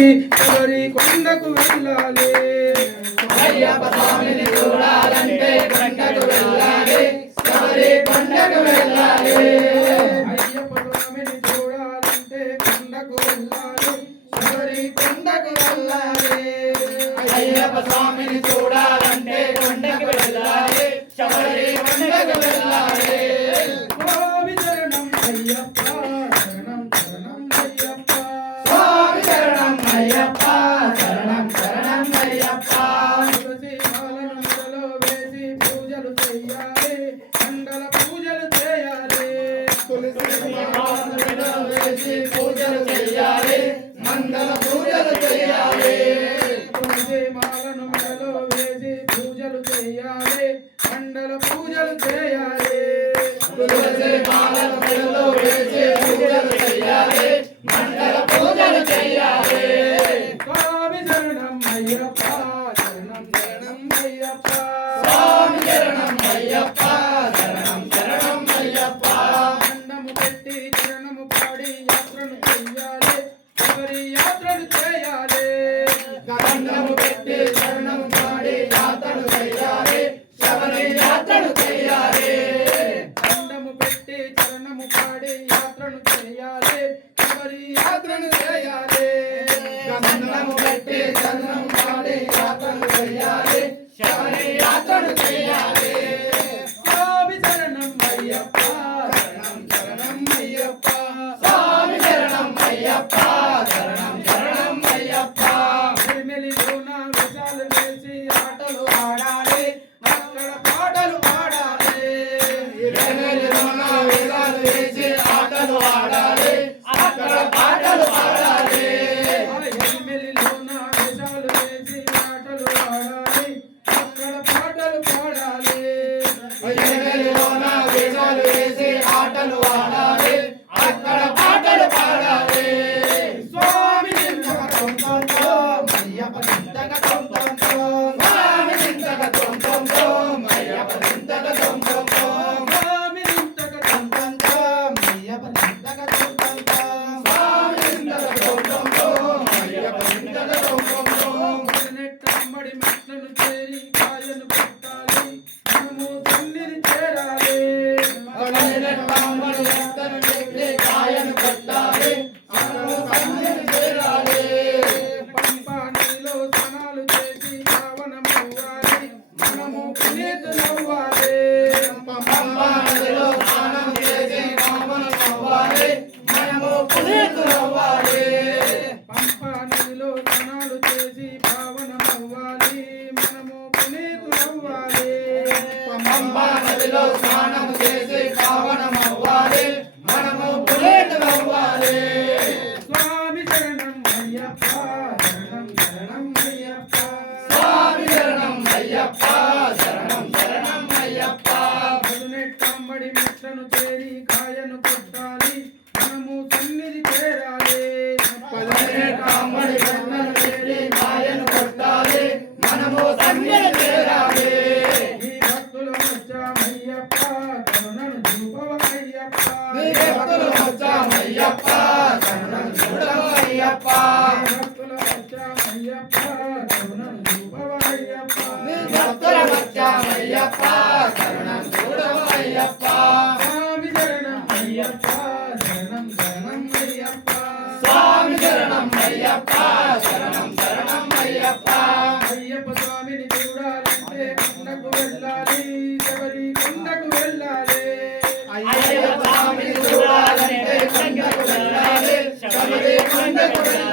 శబరి కొండకు వెళ్ళాలి. అయ్యప్ప స్వామిని చూడాలంటే కొండకు వెళ్ళాలి, శబరి కొండకు వెళ్ళాలి. అయ్యప్ప స్వామిని చూడాలంటే కొండకు వెళ్ళాలి, శబరి కొండకు వెళ్ళాలి. అయ్యప్ప స్వామిని చూడాలంటే కొండకు వెళ్ళాలి, శబరి కొండకు వెళ్ళాలి. స్వామి శరణం అయ్యప్ప, శరణం శరణం అయ్యప్ప. స్వామి శరణం అయ్యప్ప, శరణం శరణం అయ్యప్ప. తులసి మాలను మెడలో వేసి పూజలు చేయాలి, మండల పూజలు చేయాలి. తులసి మాలను మెడలో వేసి పూజలు చేయాలి, మండల పూజలు చేయాలి. తులసి మాలను మెడలో వేసి పూజలు చేయాలి, మండల పూజలు చేయాలి. తులసి మాలను మెడలో వేసి పూజలు చేయాలి, మండల పూజలు చేయాలి. స్వామి శరణం అయ్యప్ప, శరణం శరణం అయ్యప్ప. స్వామి శరణం అయ్యప్ప, శరణం శరణం అయ్యప్ప. దండము పెట్టి చరణము పాడి యాత్రను చెయ్యాలి, శబరి యాత్రను చేయాలి. దండము పెట్టి శరణం పాడి యాత్రను చేయాలి, శబరి యాత్రను చేయాలి. దండము పెట్టి చరణము పాడి యాత్రను చేయాలి, శబరి యాత్రను చేయాలి. దండము పెట్టి శరణం పాడి యాత్రను చేయాలి, శబరి యాత్రను చేయాలి. స్వామి శరణం అయ్యప్ప, శరణం శరణం అయ్యప్ప. స్వామి శరణం అయ్యప్ప, శరణం శరణం అయ్యప్ప. మెలిలోన విషాలు వేసి ఆటలు ఆడాలి, అక్కడ పాటలు పాడాలి. ఎన్నెల్లోన వేలాలు వేసి ఆటలు ఆడాలి, అక్కడ పాటలు పాడాలి. మెలిలోన విషాలు వేసి ఆటలు ఆడాలి, అక్కడ పాటలు పాడాలి. ఎన్నెల్లోన వేలాలు వేసి ఆటలు ఆడాలి, అక్కడ పాటలు పాడాలి. స్వామి చింతక తొంతో అయ్యప్ప చింతక తొంతో. స్వామి చింతక తొంతో, అయ్యప్ప చింతక తొంతో. స్వామి చింతక తొంతో అయ్యప్ప చింతక తొంతో. స్వామి చింతక తొంతో, అయ్యప్ప చింతక తొంతో. నెట్టంబడి మెట్లను చేరి కాయను పెట్టాలి, మనము సన్నిధి చేరాలి. పల్లెనెట్టాంబడి ఎత్తను ఎక్కి కాయను కొట్టాలి, మనము సన్నిధి చేరాలి. పంపా నదిలో స్నానాలు చేసి పావనమవ్వాలి, మనము పునీతులవ్వాలి. పంపా నదిలో స్నానం చేసి పావనమవ్వాలి, మనము పునీతులవ్వాలి. పంపా నదిలో స్నానాలు చేసి పావనమవ్వాలి, మనము పునీతులవ్వాలి. పంపా నదిలో స్నానం చేసి పావనమవ్వాలి, మనము పునీతులవ్వాలి. స్వామి శరణం అయ్యప్ప, శరణం శరణం అయ్యప్ప. స్వామి శరణం అయ్యప్ప, శరణం శరణం అయ్యప్ప. పదునెట్టంబడి మెట్లను చేరి కాయను కొట్టాలి, మనము సన్నిధి చేరాలి. పల్లెనెట్టాంబడి ఎత్తను ఎక్కి కాయను కొట్టాలి, మనము సన్నిధి చేరాలి. ఈ భక్తుల వచ్చామయ్యప్ప, కరుణను చూపవయ్యప్ప. నీ భక్తులు వచ్చామయ్యప్ప, కరుణను చూడవయ్యప్ప. ఈ భక్తుల వచ్చామయ్యప్ప, కరుణను చూపవయ్యప్ప. నీ భక్తుల వచ్చామయ్యప్ప, కరుణను చూడవయ్యప్ప. స్వామి శరణం అయ్యప్ప, శరణం శరణం అయ్యప్ప. స్వామి శరణం అయ్యప్ప, శరణం శరణం అయ్యప్ప. అయ్యప్ప స్వామిని చూడాలంటే కొండకు వెళ్ళాలి, శబరి కొండకు వెళ్ళాలి. అయ్యప్ప స్వామిని చూడాలంటే కొండకు వెళ్ళాలి, శబరి కొండకు వెళ్ళాలి.